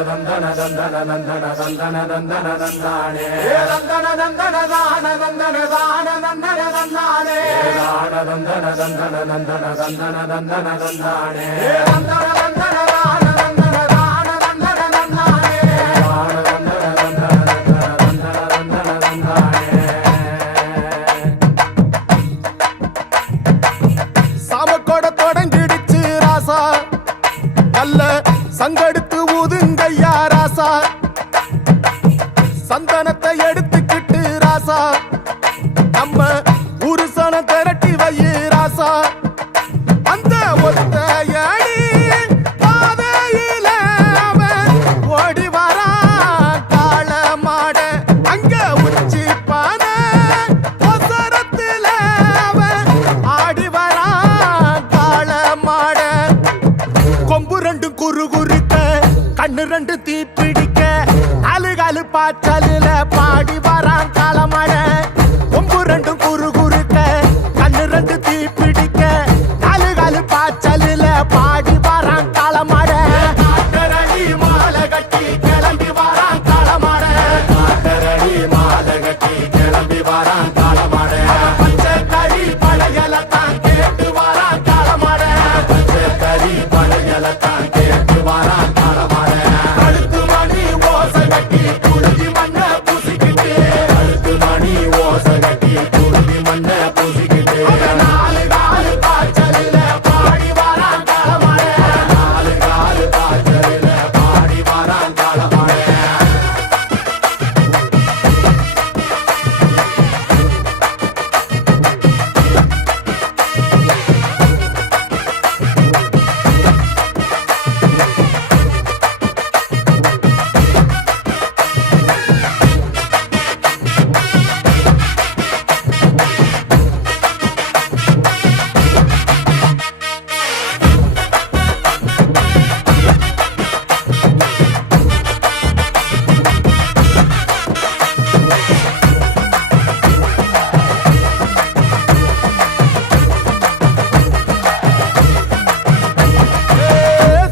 நந்தன நந்தன நந்தன நந்தன நந்தன நந்தானே நந்தன நந்தன தான நந்தன தான நந்தன நந்தானே தான நந்தன நந்தன நந்தன நந்தன நந்தன நந்தானே நந்தன நந்தன தான நந்தன தான நந்தன நந்தானே தான நந்தன நந்தன நந்தன நந்தன நந்தானே சாமக்கோட தொடங்கிடுச்சு ராசா நல்ல சங்கெடுத்து ஊதுங்கய்யா ராசா சந்தனத்தை எடுத்துக்கிட்டு ராசா நம்ம உருசன திரட்டி வையு ராசா அந்த ஒத்தையடி பாதையில அவன் ஓடி வரான் காள மாட அங்க உச்சி பானை ஒசரத்துல அவன் ஆடி வரான் காள மாட கொம்பு ரெண்டும் குறு குறுக்க கண்ணு ரெண்டு தீ பிடிக்க அழுகாலு பாச்சலில பாடி வரான் காளமாட கொம்பு ரெண்டும் குறு குறுக்க கண்ணு ரெண்டு தீ பிடிக்க அழுகாலு பாச்சலில பாடி வரான் காளமாட காட்டரடி மாலை கட்டி கிளம்பி வரான் காளமாட காட்டரடி மாலை கட்டி கிளம்பி வரான் காளமாட பச்சை கறி பழையலத்தான் கேட்டு வரான் காளமாட பச்சை கறி பழையலத்தான் கேட்டு வரான் காளமாட கழுத்து மணி ஓசை கட்டி குருதி மண்ண பூசிக்கிட்டு கழுத்து மணி ஓசை கட்டி குருதி மண்ண பூசிக்கிட்டு நாலு காலு பாய்ச்சலில பாடி வரான் காளமாட நாலு காலு பாய்ச்சலில பாடி வரான் காளமாட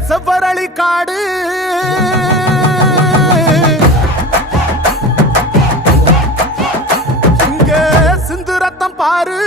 செவ்வரளி காடு இங்க சிந்து ரத்தம் பாரு